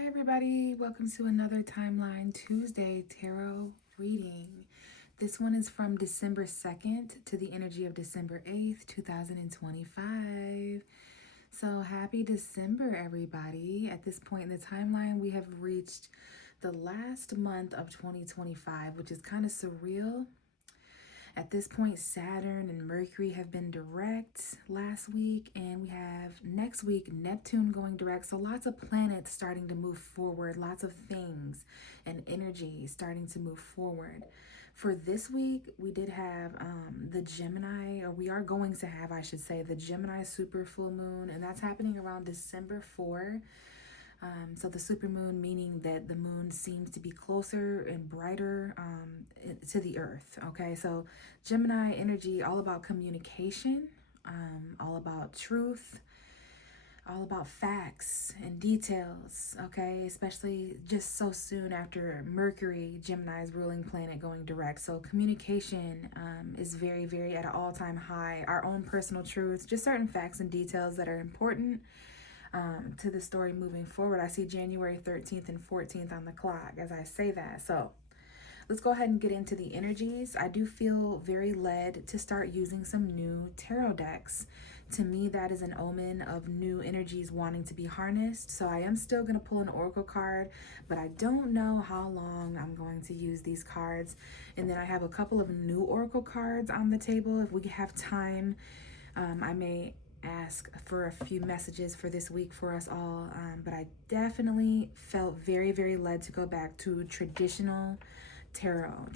Hi everybody, welcome to another Timeline Tuesday tarot reading. This one is from December 2nd to the energy of December 8th, 2025. So happy December everybody. At this point in the timeline, we have reached the last month of 2025, which is kind of surreal. At this point, Saturn and Mercury have been direct last week, and we have next week Neptune going direct. So lots of planets starting to move forward, lots of things and energy starting to move forward. For this week, we did have the Gemini, or we are going to have, I should say, the Gemini super full moon, and that's happening around December 4. So the supermoon, meaning that the moon seems to be closer and brighter to the earth. Okay, so Gemini energy, all about communication, all about truth, all about facts and details. Okay, especially just so soon after Mercury, Gemini's ruling planet, going direct. So communication is very, very at an all-time high. Our own personal truths, just certain facts and details that are important to the story moving forward. I see January 13th and 14th on the clock as I say that. So let's go ahead and get into the energies. I do feel very led to start using some new tarot decks. To me, that is an omen of new energies wanting to be harnessed. So I am still going to pull an oracle card, but I don't know how long I'm going to use these cards. And then I have a couple of new oracle cards on the table. If we have time, I may ask for a few messages for this week for us all, but I definitely felt very, very led to go back to traditional tarot.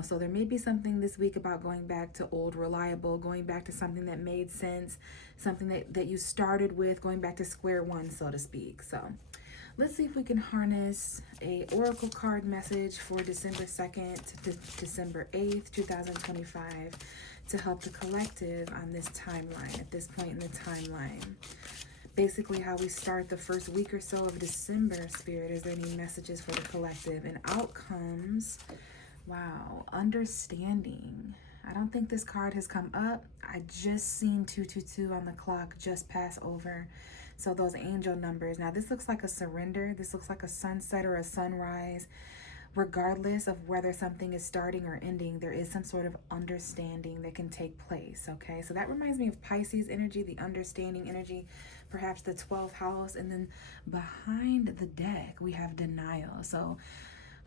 So there may be something this week about going back to old reliable, going back to something that made sense, something that you started with, going back to square one, so to speak. So let's see if we can harness a oracle card message for December 2nd to December 8th, 2025 to help the collective on this timeline, at this point in the timeline. Basically how we start the first week or so of December, Spirit. Is there any messages for the collective? And outcomes, wow, understanding. I don't think this card has come up. I just seen 222 on the clock just pass over. So those angel numbers. Now this looks like a surrender. This looks like a sunset or a sunrise. Regardless of whether something is starting or ending, there is some sort of understanding that can take place. Okay, so that reminds me of Pisces energy, the understanding energy, perhaps the 12th house. And then behind the deck, we have denial. So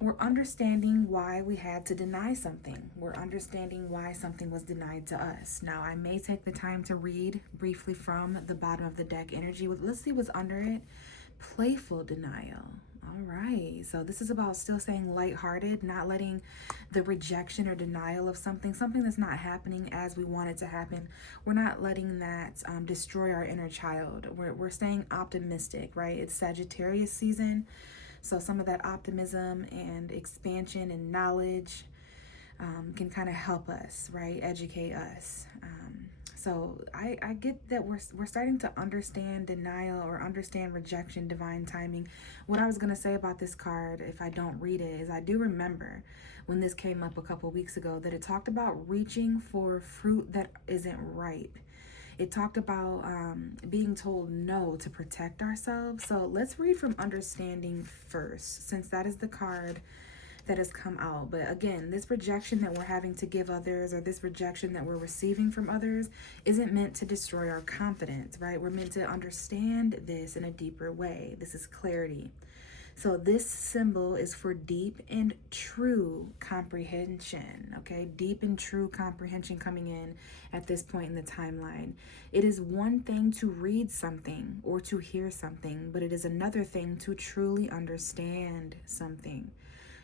we're understanding why we had to deny something. We're understanding why something was denied to us. Now, I may take the time to read briefly from the bottom of the deck energy. Let's see what's under it. Playful denial. All right, so this is about still staying lighthearted, not letting the rejection or denial of something that's not happening as we want it to happen. We're not letting that destroy our inner child. We're staying optimistic, right? It's Sagittarius season, so some of that optimism and expansion and knowledge can kind of help us, right? Educate us. So I get that we're starting to understand denial or understand rejection, divine timing. What I was going to say about this card, if I don't read it, is I do remember when this came up a couple weeks ago that it talked about reaching for fruit that isn't ripe. It talked about being told no to protect ourselves. So let's read from understanding first, since that is the card that has come out. But again, this rejection that we're having to give others, or this rejection that we're receiving from others, isn't meant to destroy our confidence, right? We're meant to understand this in a deeper way. This is clarity. So this symbol is for deep and true comprehension, okay? Deep and true comprehension coming in at this point in the timeline. It is one thing to read something or to hear something, but it is another thing to truly understand something.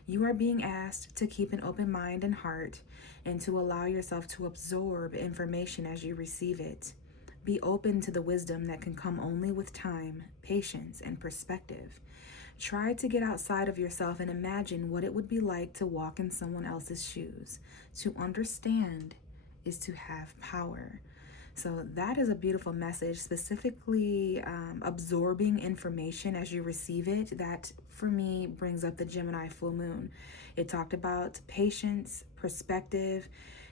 You are being asked to keep an open mind and heart and to allow yourself to absorb information as you receive it. Be open to the wisdom that can come only with time, patience, and perspective. Try to get outside of yourself and imagine what it would be like to walk in someone else's shoes. To understand is to have power. So that is a beautiful message, specifically absorbing information as you receive it. That, for me, brings up the Gemini full moon. It talked about patience, perspective,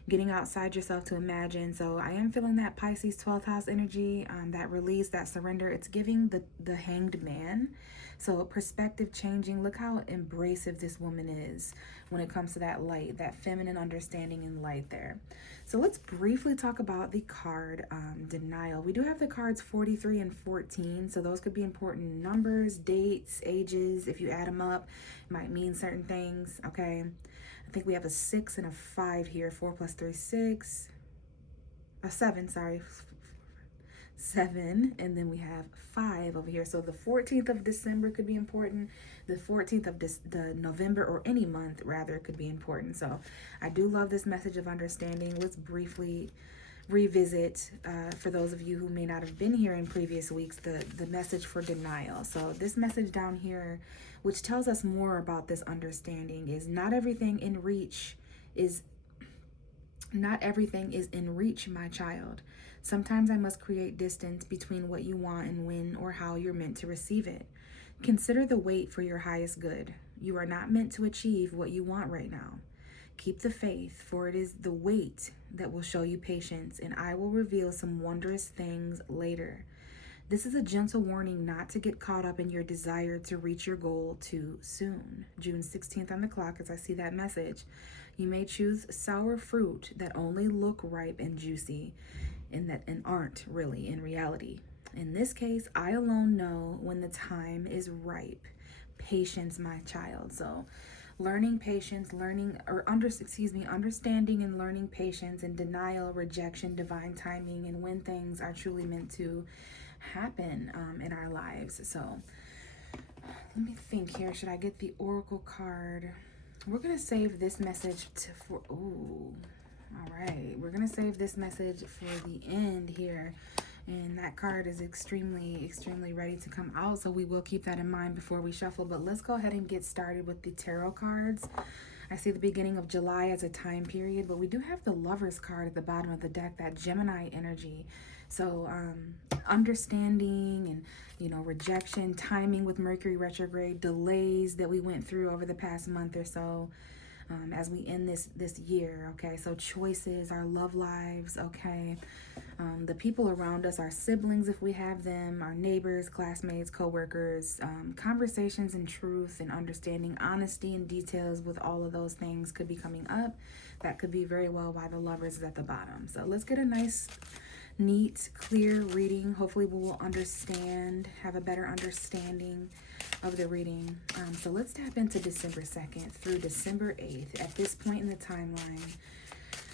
getting outside yourself to imagine. So I am feeling that Pisces 12th house energy, that release, that surrender. It's giving the hanged man. So perspective changing. Look how embracive this woman is when it comes to that light, that feminine understanding and light there. So let's briefly talk about the card denial. We do have the cards 43 and 14. So those could be important numbers, dates, ages. If you add them up, it might mean certain things. Okay. I think we have a 6 and a 5 here. 4 plus 3, 6. A 7, sorry. 7, and then we have 5 over here. So the 14th of December could be important. The 14th of the November, or any month rather, could be important. So I do love this message of understanding. Let's briefly revisit, for those of you who may not have been here in previous weeks, the message for denial. So this message down here, which tells us more about this understanding, is not everything in reach, my child. Sometimes I must create distance between what you want and when or how you're meant to receive it. Consider the weight for your highest good. You are not meant to achieve what you want right now. Keep the faith, for it is the weight that will show you patience, and I will reveal some wondrous things later. This is a gentle warning not to get caught up in your desire to reach your goal too soon. June 16th on the clock, as I see that message. You may choose sour fruit that only look ripe and juicy, and aren't really in reality. In this case, I alone know when the time is ripe. Patience, my child. So learning patience, understanding and learning patience, and denial, rejection, divine timing, and when things are truly meant to happen in our lives. So let me think here. Should I get the oracle card? We're going to save this message all right, we're going to save this message for the end here. And that card is extremely ready to come out. So we will keep that in mind before we shuffle. But let's go ahead and get started with the tarot cards. I see the beginning of July as a time period, but we do have the Lover's card at the bottom of the deck, that Gemini energy. So understanding and, rejection, timing with Mercury retrograde, delays that we went through over the past month or so. As we end this year, okay? So choices, our love lives, okay? The people around us, our siblings if we have them, our neighbors, classmates, co-workers, conversations and truth and understanding, honesty and details with all of those things could be coming up. That could be very well why the Lovers is at the bottom. So let's get a nice, neat, clear reading. Hopefully we will have a better understanding of the reading. So let's tap into December 2nd through December 8th. At this point in the timeline,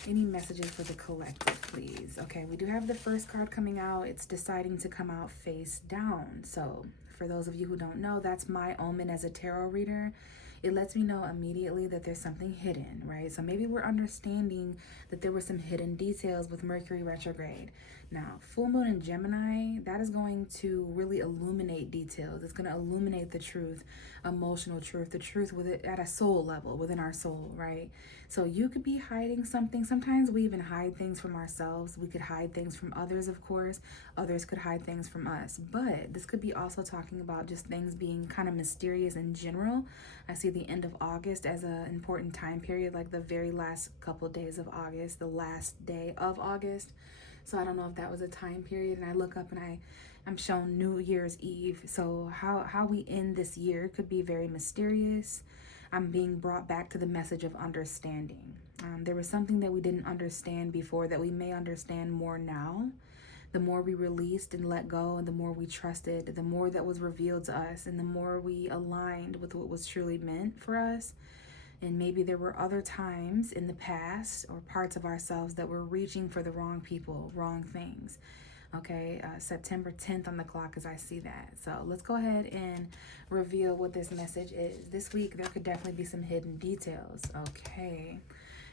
any messages for the collective, please? Okay, we do have the first card coming out. It's deciding to come out face down. So for those of you who don't know, that's my omen as a tarot reader. It lets me know immediately that there's something hidden, right? So maybe we're understanding that there were some hidden details with Mercury retrograde. Now, full moon in Gemini, that is going to really illuminate details. It's going to illuminate the truth, emotional truth, the truth with it at a soul level, within our soul, right? So you could be hiding something. Sometimes we even hide things from ourselves. We could hide things from others, of course. Others could hide things from us. But this could be also talking about just things being kind of mysterious in general. I see the end of August as an important time period, like the very last couple of days of August, the last day of August. So I don't know if that was a time period, and I look up and I'm shown New Year's Eve. So how we end this year could be very mysterious. I'm being brought back to the message of understanding. There was something that we didn't understand before that we may understand more now. The more we released and let go, and the more we trusted, the more that was revealed to us, and the more we aligned with what was truly meant for us. And maybe there were other times in the past or parts of ourselves that were reaching for the wrong people, wrong things. Okay, September 10th on the clock as I see that. So let's go ahead and reveal what this message is. This week, there could definitely be some hidden details. Okay,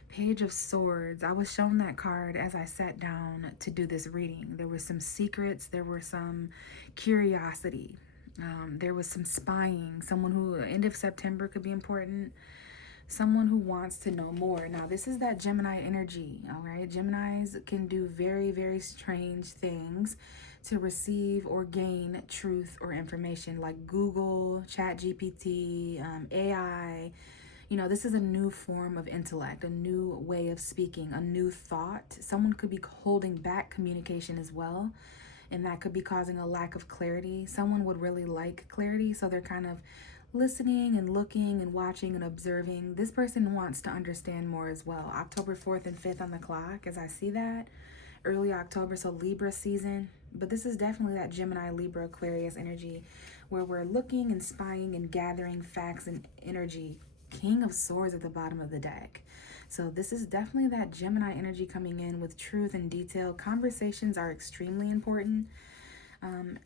Page of Swords. I was shown that card as I sat down to do this reading. There were some secrets. There were some curiosity. There was some spying. Someone who, end of September could be important. Someone who wants to know more. Now, this is that Gemini energy, all right? Geminis can do very strange things to receive or gain truth or information, like Google, ChatGPT, AI, You know, this is a new form of intellect, a new way of speaking, a new thought. Someone could be holding back communication as well, and that could be causing a lack of clarity. Someone would really like clarity, so they're kind of listening and looking and watching and observing. This person wants to understand more as well. October 4th and 5th on the clock, as I see that. Early October, so Libra season. But this is definitely that Gemini, Libra, Aquarius energy where we're looking and spying and gathering facts and energy. King of Swords at the bottom of the deck. So this is definitely that Gemini energy coming in with truth and detail. Conversations are extremely important.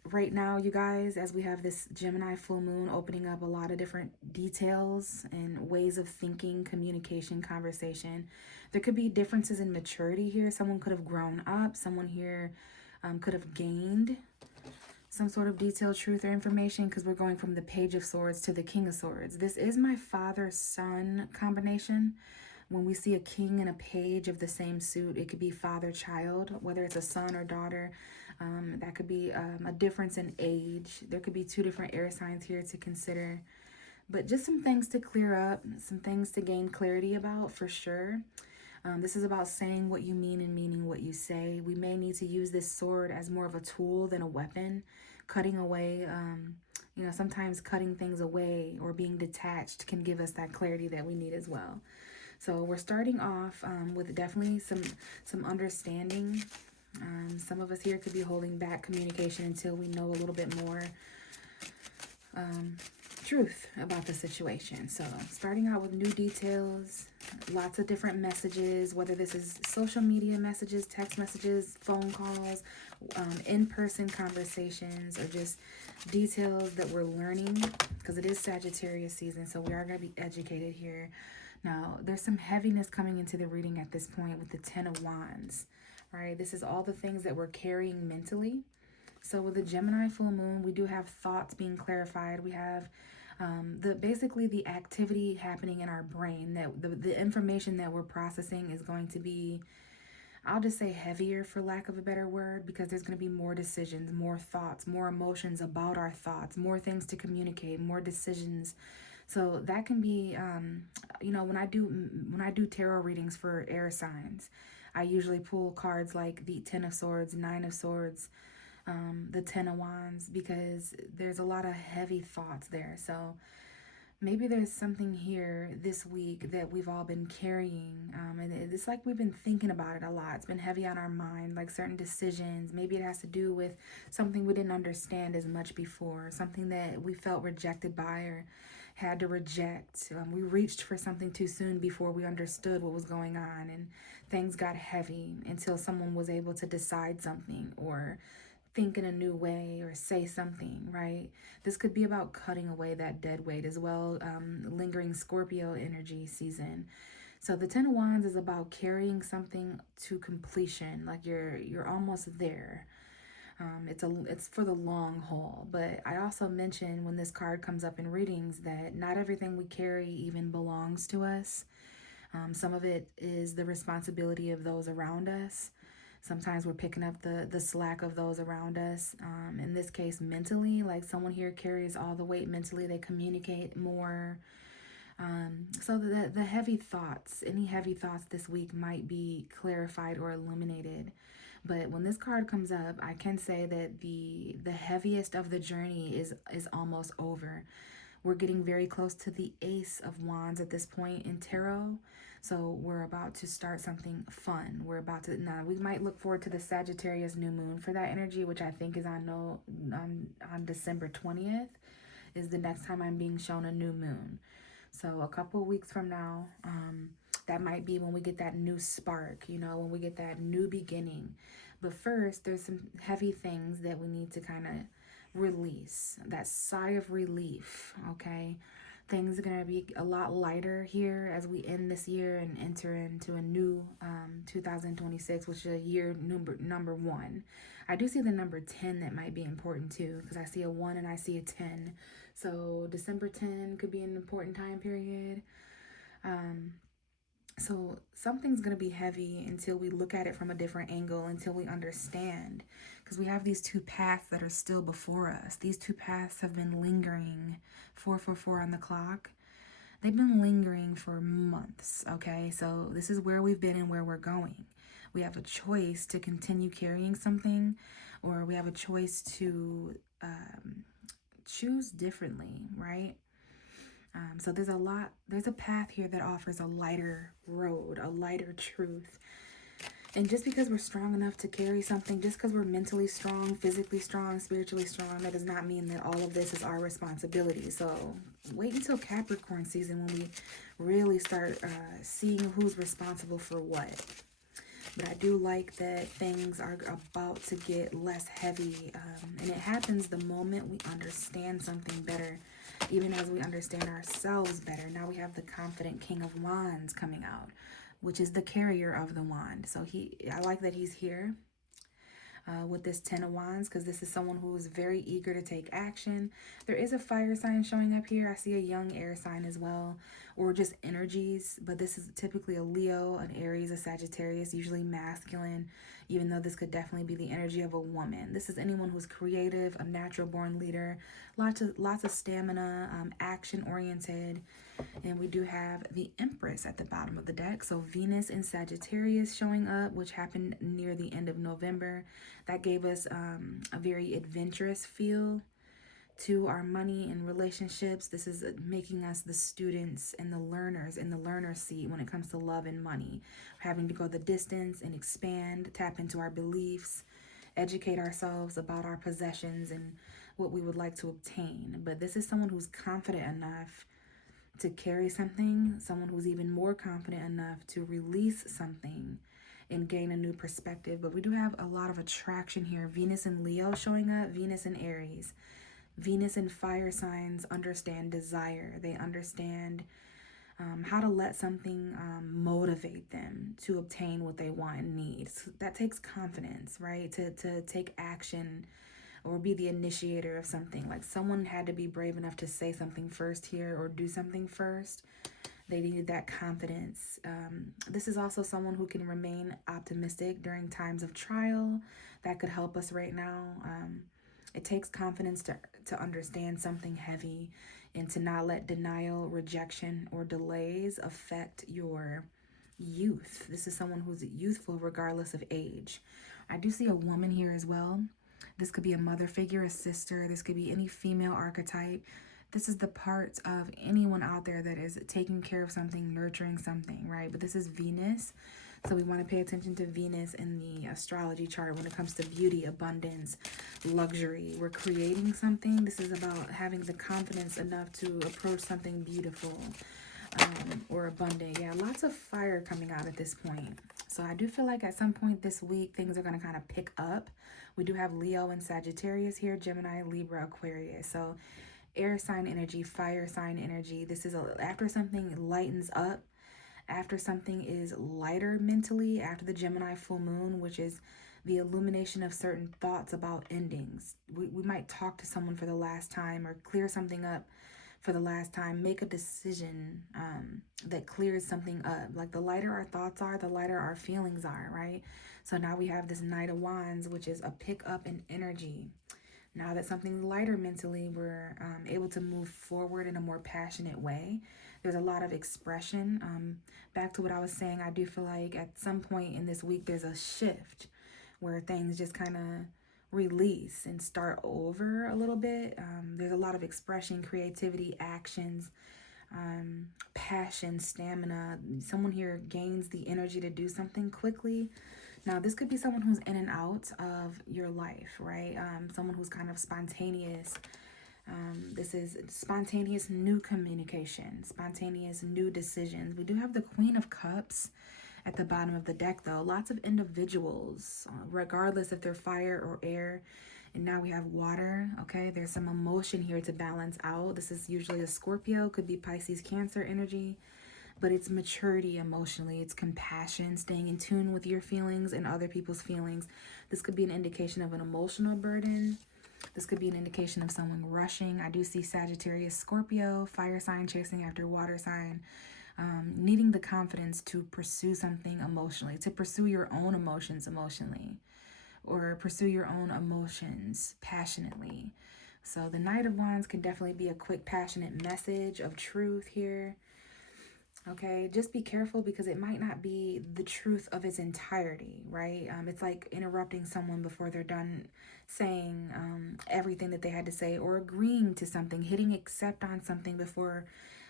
Right now, you guys, as we have this Gemini full moon opening up a lot of different details and ways of thinking, communication, conversation. There could be differences in maturity here. Someone could have grown up. Someone here could have gained some sort of detailed truth or information, because we're going from the Page of Swords to the King of Swords. This is my father-son combination. When we see a king and a page of the same suit, it could be father-child, whether it's a son or daughter. That could be a difference in age. There could be two different air signs here to consider. But just some things to clear up, some things to gain clarity about for sure. This is about saying what you mean and meaning what you say. We may need to use this sword as more of a tool than a weapon. Cutting away, you know, sometimes cutting things away or being detached can give us that clarity that we need as well. So we're starting off with definitely some understanding. Some of us here could be holding back communication until we know a little bit more truth about the situation. So starting out with new details, lots of different messages, whether this is social media messages, text messages, phone calls, in-person conversations, or just details that we're learning, because it is Sagittarius season, so we are going to be educated here. Now, there's some heaviness coming into the reading at this point with the Ten of Wands, right? This is all the things that we're carrying mentally. So with the Gemini full moon, we do have thoughts being clarified. We have basically the activity happening in our brain, that the information that we're processing is going to be, I'll just say, heavier, for lack of a better word, because there's going to be more decisions, more thoughts, more emotions about our thoughts, more things to communicate, more decisions. So that can be, you know, when I do tarot readings for air signs, I usually pull cards like the Ten of Swords, Nine of Swords, the Ten of Wands, because there's a lot of heavy thoughts there. So maybe there's something here this week that we've all been carrying, and it's like we've been thinking about it a lot. It's been heavy on our mind, like certain decisions. Maybe it has to do with something we didn't understand as much before, something that we felt rejected by or had to reject. We reached for something too soon before we understood what was going on, and things got heavy until someone was able to decide something or think in a new way or say something, right? This could be about cutting away that dead weight as well. Lingering Scorpio energy season. So the Ten of Wands is about carrying something to completion, like you're almost there. It's for the long haul. But I also mentioned when this card comes up in readings that not everything we carry even belongs to us. Some of it is the responsibility of those around us. Sometimes we're picking up the slack of those around us. In this case, mentally, like someone here carries all the weight mentally. They communicate more. So the heavy thoughts, any heavy thoughts this week might be clarified or illuminated. But when this card comes up, I can say that the heaviest of the journey is almost over. We're getting very close to the Ace of Wands at this point in tarot. So we're about to start something fun. We're about to, now we might look forward to the Sagittarius new moon for that energy, which I think is on December 20th is the next time I'm being shown a new moon. So a couple of weeks from now, that might be when we get that new spark, you know, when we get that new beginning. But first, there's some heavy things that we need to kind of release, that sigh of relief, okay? Things are going to be a lot lighter here as we end this year and enter into a new 2026, which is a year number 1. I do see the number 10 that might be important too, because I see a 1 and I see a 10. So December 10 could be an important time period. So something's going to be heavy until we look at it from a different angle, until we understand. Because we have these two paths that are still before us. These two paths have been lingering, 444 on the clock. they've been lingering for months, okay? So this is where we've been and where we're going. We have a choice to continue carrying something, or we have a choice to choose differently, right? So there's a path here that offers a lighter road, a lighter truth. And just because we're strong enough to carry something, just because we're mentally strong, physically strong, spiritually strong, that does not mean that all of this is our responsibility. So wait until Capricorn season when we really start seeing who's responsible for what. But I do like that things are about to get less heavy. And it happens the moment we understand something better, even as we understand ourselves better. Now we have the confident King of Wands coming out, which is the carrier of the wand. So I like that he's here with this 10 of Wands, because this is someone who is very eager to take action. There is a fire sign showing up here. I see a young air sign as well, or just energies, but this is typically a Leo, an Aries, a Sagittarius, usually masculine, even though this could definitely be the energy of a woman. This is anyone who's creative, a natural born leader, lots of stamina, action oriented. And we do have the Empress at the bottom of the deck. So Venus in Sagittarius showing up, which happened near the end of November. That gave us a very adventurous feel to our money and relationships. This is making us the students and the learners in the learner seat when it comes to love and money. Having to go the distance and expand, tap into our beliefs, educate ourselves about our possessions and what we would like to obtain. But this is someone who's confident enough to carry something, someone who's even more confident enough to release something and gain a new perspective. But we do have a lot of attraction here. Venus and Leo showing up, Venus and Aries. Venus and fire signs understand desire. They understand how to let something motivate them to obtain what they want and need. So that takes confidence, right? To take action or be the initiator of something. Like someone had to be brave enough to say something first here or do something first. They needed that confidence. This is also someone who can remain optimistic during times of trial. That could help us right now. It takes confidence to understand something heavy and to not let denial, rejection, or delays affect your youth. This is someone who's youthful regardless of age. I do see a woman here as well. This could be a mother figure, a sister. This could be any female archetype. This is the part of anyone out there that is taking care of something, nurturing something, right? But this is Venus. So we want to pay attention to Venus in the astrology chart when it comes to beauty, abundance, luxury. We're creating something. This is about having the confidence enough to approach something beautiful or abundant. Yeah, lots of fire coming out at this point. So I do feel like at some point this week, things are going to kind of pick up. We do have Leo and Sagittarius here, Gemini, Libra, Aquarius. So air sign energy, fire sign energy. This is after something lightens up, after something is lighter mentally, after the Gemini full moon, which is the illumination of certain thoughts about endings. We might talk to someone for the last time or clear something up for the last time, make a decision that clears something up. Like the lighter our thoughts are, the lighter our feelings are, right? So now we have this Knight of Wands, which is a pick up in energy. Now that something's lighter mentally, we're able to move forward in a more passionate way. There's a lot of expression. Back to what I was saying, I do feel like at some point in this week, there's a shift where things just kind of release and start over a little bit. There's a lot of expression, creativity, actions, passion, stamina. Someone here gains the energy to do something quickly. Now, this could be someone who's in and out of your life, right? Someone who's kind of spontaneous. This is spontaneous new communication, spontaneous new decisions. We do have the Queen of Cups at the bottom of the deck, though. Lots of individuals, regardless if they're fire or air. And now we have water, okay? There's some emotion here to balance out. This is usually a Scorpio, could be Pisces, Cancer energy. But it's maturity emotionally. It's compassion, staying in tune with your feelings and other people's feelings. This could be an indication of an emotional burden. This could be an indication of someone rushing. I do see Sagittarius, Scorpio, fire sign chasing after water sign. Needing the confidence to pursue something emotionally, to pursue your own emotions emotionally, or pursue your own emotions passionately. So the Knight of Wands can definitely be a quick, passionate message of truth here. Okay, just be careful because it might not be the truth of its entirety, right? It's like interrupting someone before they're done saying everything that they had to say, or agreeing to something, hitting accept on something before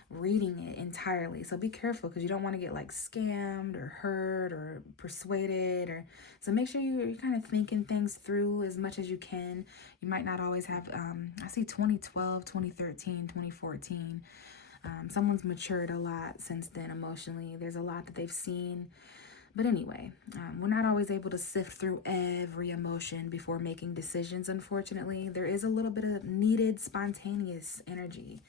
reading it entirely. So be careful because you don't want to get like scammed or hurt or persuaded, or so make sure you're kind of thinking things through as much as you can. You might not always have I see 2012, 2013, 2014. Someone's matured a lot since then emotionally. There's a lot that they've seen. But anyway, we're not always able to sift through every emotion before making decisions, unfortunately. There is a little bit of needed spontaneous energy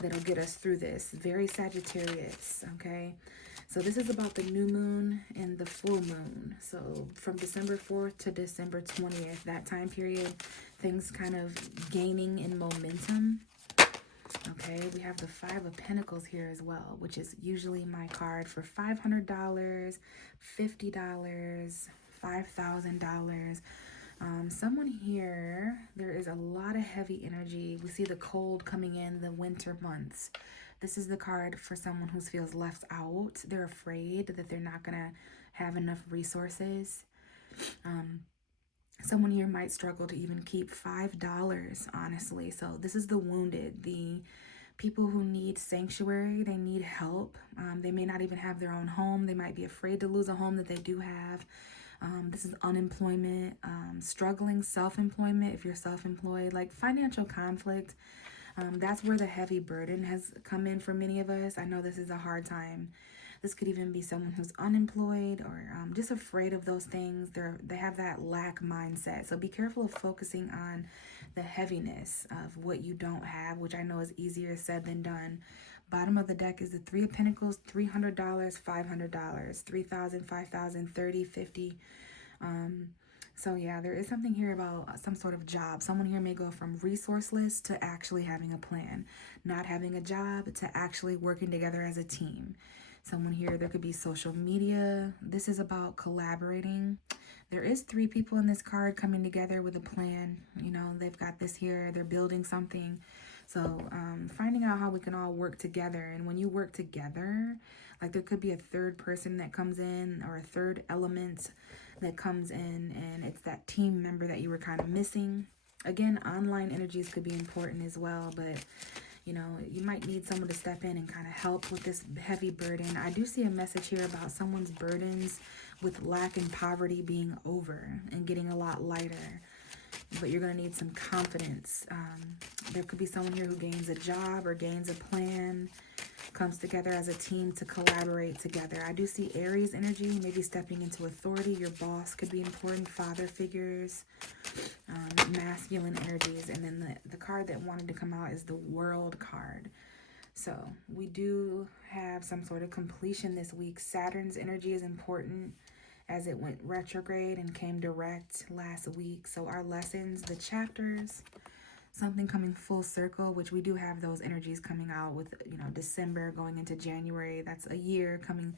that'll get us through this. Very Sagittarius, okay? So this is about the new moon and the full moon. So from December 4th to December 20th, that time period, things kind of gaining in momentum. Okay, we have the Five of Pentacles here as well, which is usually my card for $500, $50, $5,000. Someone here, there is a lot of heavy energy. We see the cold coming in the winter months. This is the card for someone who feels left out. They're afraid that they're not going to have enough resources. Someone here might struggle to even keep $5, honestly. So this is the wounded, the people who need sanctuary. They need help. They may not even have their own home. They might be afraid to lose a home that they do have. This is unemployment, struggling self-employment if you're self-employed, like financial conflict. That's where the heavy burden has come in for many of us. I know this is a hard time. This could even be someone who's unemployed or just afraid of those things. They have that lack mindset. So be careful of focusing on the heaviness of what you don't have, which I know is easier said than done. Bottom of the deck is the Three of Pentacles, $300, $500, $3,000, $5,000, $30, $50. So yeah, there is something here about some sort of job. Someone here may go from resourceless to actually having a plan, not having a job to actually working together as a team. Someone here, there could be social media. This is about collaborating. There is 3 people in this card coming together with a plan. You know, they've got this here. They're building something. So finding out how we can all work together. And when you work together, like there could be a third person that comes in or a third element that comes in, and it's that team member that you were kind of missing. Again, online energies could be important as well, but you know, you might need someone to step in and kind of help with this heavy burden. I do see a message here about someone's burdens with lack and poverty being over and getting a lot lighter. But you're going to need some confidence. There could be someone here who gains a job or gains a plan, comes together as a team to collaborate together. I do see Aries energy, maybe stepping into authority. Your boss could be important, father figures, masculine energies. And then the card that wanted to come out is the World card. So we do have some sort of completion this week. Saturn's energy is important as it went retrograde and came direct last week. So our lessons, the chapters, something coming full circle, which we do have those energies coming out with, you know, December going into January. That's a year coming.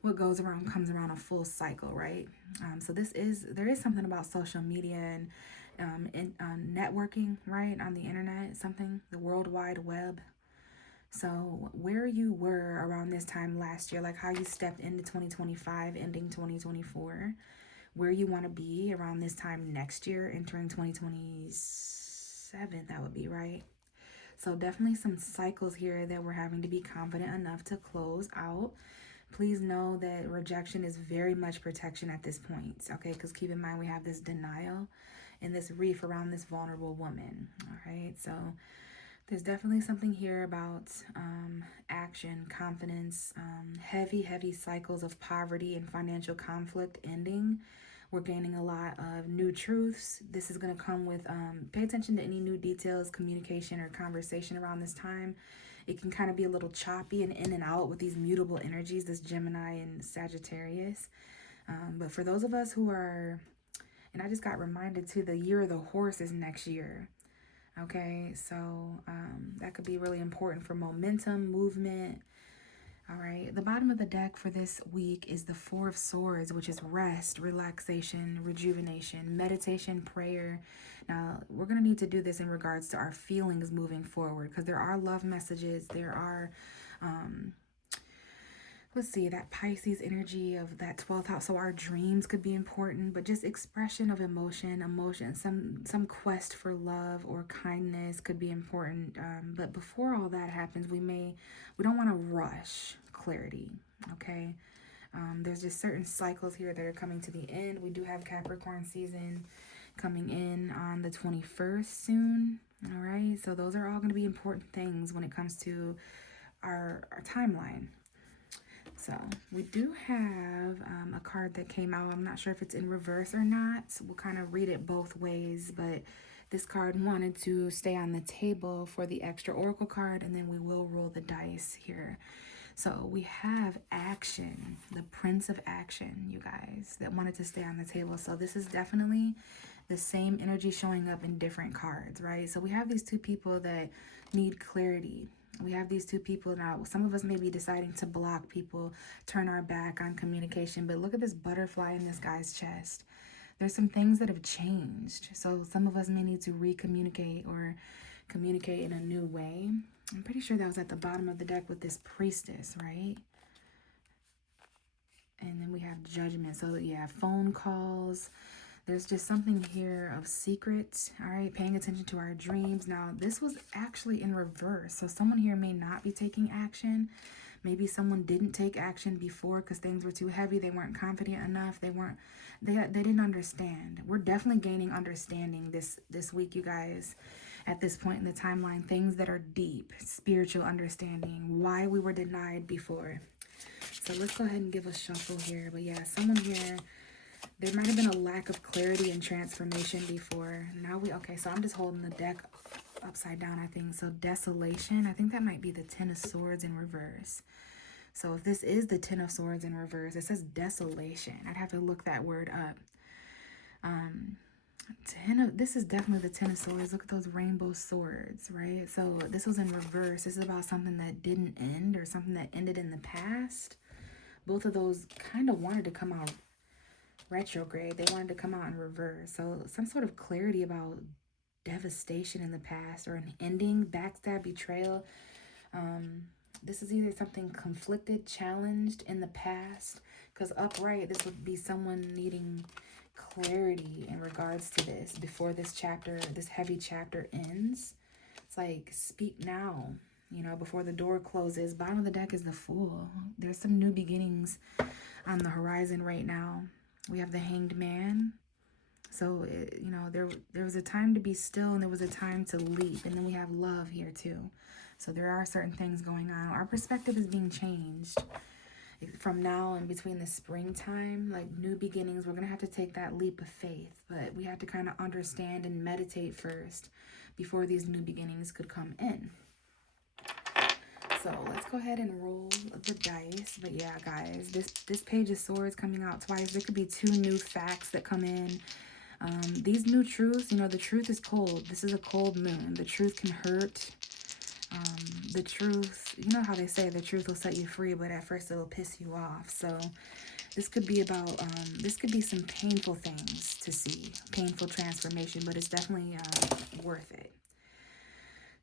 What goes around comes around, a full cycle, right? So there is something about social media and networking, right, on the internet, something, the World Wide Web. So where you were around this time last year, like how you stepped into 2025, ending 2024, where you want to be around this time next year, entering 2027, that would be, right? So definitely some cycles here that we're having to be confident enough to close out. Please know that rejection is very much protection at this point, okay? Because keep in mind we have this denial and this reef around this vulnerable woman, all right? So there's definitely something here about action, confidence, heavy cycles of poverty and financial conflict ending. We're gaining a lot of new truths. This is going to come with, pay attention to any new details, communication, or conversation around this time. It can kind of be a little choppy and in and out with these mutable energies, this Gemini and Sagittarius. But for those of us who are, and I just got reminded too, the year of the horse is next year. Okay, so that could be really important for momentum, movement. All right, the bottom of the deck for this week is the Four of Swords, which is rest, relaxation, rejuvenation, meditation, prayer. Now, we're going to need to do this in regards to our feelings moving forward, because there are love messages, there are let's see, that Pisces energy of that 12th house. So our dreams could be important, but just expression of emotion, some quest for love or kindness could be important. But before all that happens, we don't want to rush clarity. Okay. There's just certain cycles here that are coming to the end. We do have Capricorn season coming in on the 21st soon. All right. So those are all going to be important things when it comes to our timeline. So we do have a card that came out. I'm not sure if it's in reverse or not. So we'll kind of read it both ways, but this card wanted to stay on the table for the extra oracle card, and then we will roll the dice here. So we have action, the Prince of Action, you guys, that wanted to stay on the table. So this is definitely the same energy showing up in different cards, right? So we have these two people that need clarity. We have these two people now. Some of us may be deciding to block people, turn our back on communication, but look at this butterfly in this guy's chest. There's some things that have changed. So some of us may need to recommunicate or communicate in a new way. I'm pretty sure that was at the bottom of the deck with this priestess, right? And then we have judgment. So yeah, phone calls. There's just something here of secret, all right? Paying attention to our dreams. Now, this was actually in reverse. So someone here may not be taking action. Maybe someone didn't take action before because things were too heavy. They weren't confident enough. They didn't understand. We're definitely gaining understanding this week, you guys. At this point in the timeline, things that are deep, spiritual understanding, why we were denied before. So let's go ahead and give a shuffle here. But yeah, someone here, there might have been a lack of clarity and transformation before. Okay, so I'm just holding the deck upside down, I think. So desolation, I think that might be the Ten of Swords in reverse. So if this is the Ten of Swords in reverse, it says desolation. I'd have to look that word up. This is definitely the Ten of Swords. Look at those rainbow swords, right? So this was in reverse. This is about something that didn't end or something that ended in the past. Both of those kind of wanted to come out retrograde. They wanted to come out in reverse. So some sort of clarity about devastation in the past or an ending, backstab, betrayal. This is either something conflicted, challenged in the past, because upright, this would be someone needing clarity in regards to this before this heavy chapter ends. It's like, speak now, before the door closes. Bottom of the deck is the Fool. There's some new beginnings on the horizon right now. We have the Hanged Man. So, there was a time to be still and there was a time to leap. And then we have love here too. So there are certain things going on. Our perspective is being changed. From now and between the springtime, like new beginnings, we're going to have to take that leap of faith. But we have to kind of understand and meditate first before these new beginnings could come in. So let's go ahead and roll the dice. But yeah, guys, this Page of Swords coming out twice. There could be two new facts that come in. These new truths, the truth is cold. This is a cold moon. The truth can hurt. The truth, how they say the truth will set you free, but at first it'll piss you off. So this could be about, this could be some painful things to see, painful transformation, but it's definitely worth it.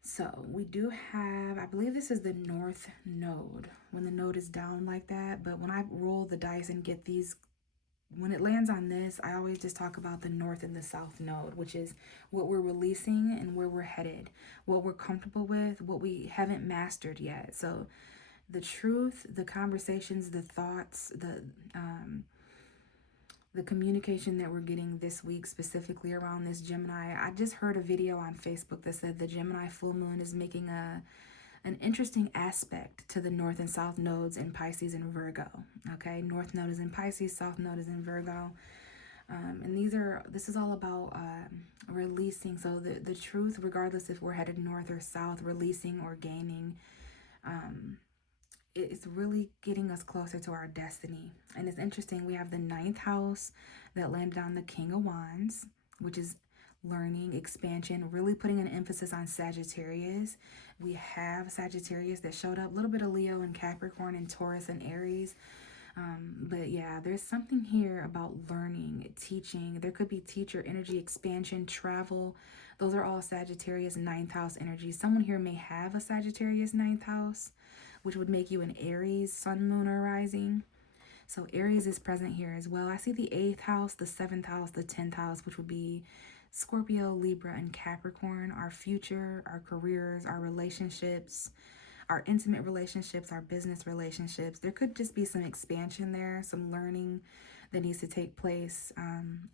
So we do have, I believe this is the North Node, when the node is down like that. But when I roll the dice and get these, when it lands on this, I always just talk about the North and the South Node, which is what we're releasing and where we're headed, what we're comfortable with, what we haven't mastered yet. So the truth, the conversations, the thoughts, the communication that we're getting this week, specifically around this Gemini. I just heard a video on Facebook that said the Gemini full moon is making an interesting aspect to the North and South nodes in Pisces and Virgo. Okay, North node is in Pisces, South node is in Virgo. And this is all about releasing. So the truth, regardless if we're headed north or south, releasing or gaining, it's really getting us closer to our destiny. And it's interesting, we have the 9th house that landed on the King of Wands, which is learning, expansion, really putting an emphasis on Sagittarius. We have Sagittarius that showed up, a little bit of Leo and Capricorn and Taurus and Aries. But yeah, there's something here about learning, teaching. There could be teacher energy, expansion, travel. Those are all Sagittarius 9th house energy. Someone here may have a Sagittarius 9th house. which would make you an Aries sun, moon, or rising. So Aries is present here as well. I see the 8th house, the 7th house, the 10th house, which would be Scorpio, Libra, and Capricorn. Our future, our careers, our relationships, our intimate relationships, our business relationships. There could just be some expansion there, some learning that needs to take place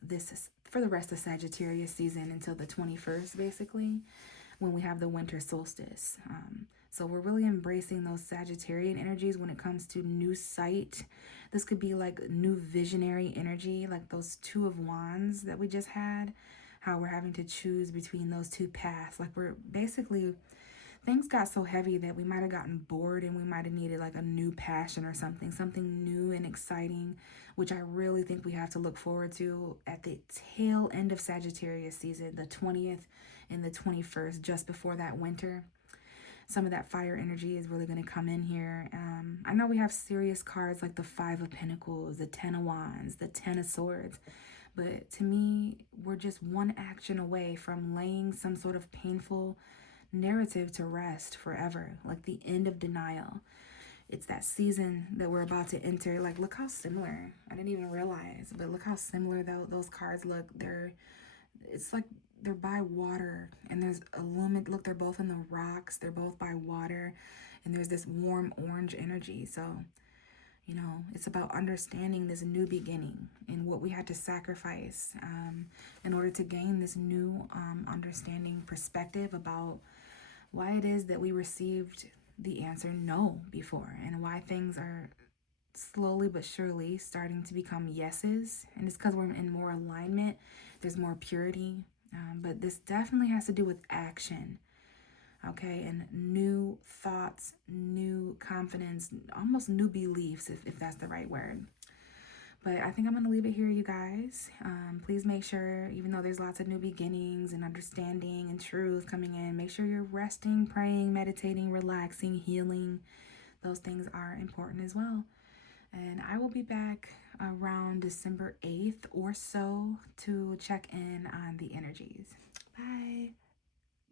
this is for the rest of Sagittarius season until the 21st, basically, when we have the winter solstice. So we're really embracing those Sagittarian energies when it comes to new sight. This could be like new visionary energy, like those Two of Wands that we just had, how we're having to choose between those two paths. Like we're basically, things got so heavy that we might have gotten bored and we might have needed like a new passion or something new and exciting, which I really think we have to look forward to at the tail end of Sagittarius season, the 20th and the 21st, just before that winter. Some of that fire energy is really going to come in here. I know we have serious cards like the 5 of Pentacles, the 10 of Wands, the 10 of Swords. But to me, we're just one action away from laying some sort of painful narrative to rest forever, like the end of denial. It's that season that we're about to enter. Like, look how similar. I didn't even realize, but look how similar those cards look. It's like they're by water, and there's a lumen. Look, they're both in the rocks. They're both by water, and there's this warm orange energy. So, you know, it's about understanding this new beginning and what we had to sacrifice in order to gain this new understanding perspective about why it is that we received the answer no before, and why things are slowly but surely starting to become yeses. And it's because we're in more alignment. There's more purity. But this definitely has to do with action. Okay, and new thoughts, new confidence, almost new beliefs, if that's the right word. But I think I'm going to leave it here, you guys. Please make sure, even though there's lots of new beginnings and understanding and truth coming in, make sure you're resting, praying, meditating, relaxing, healing. Those things are important as well. And I will be back around December 8th or so to check in on the energies. Bye.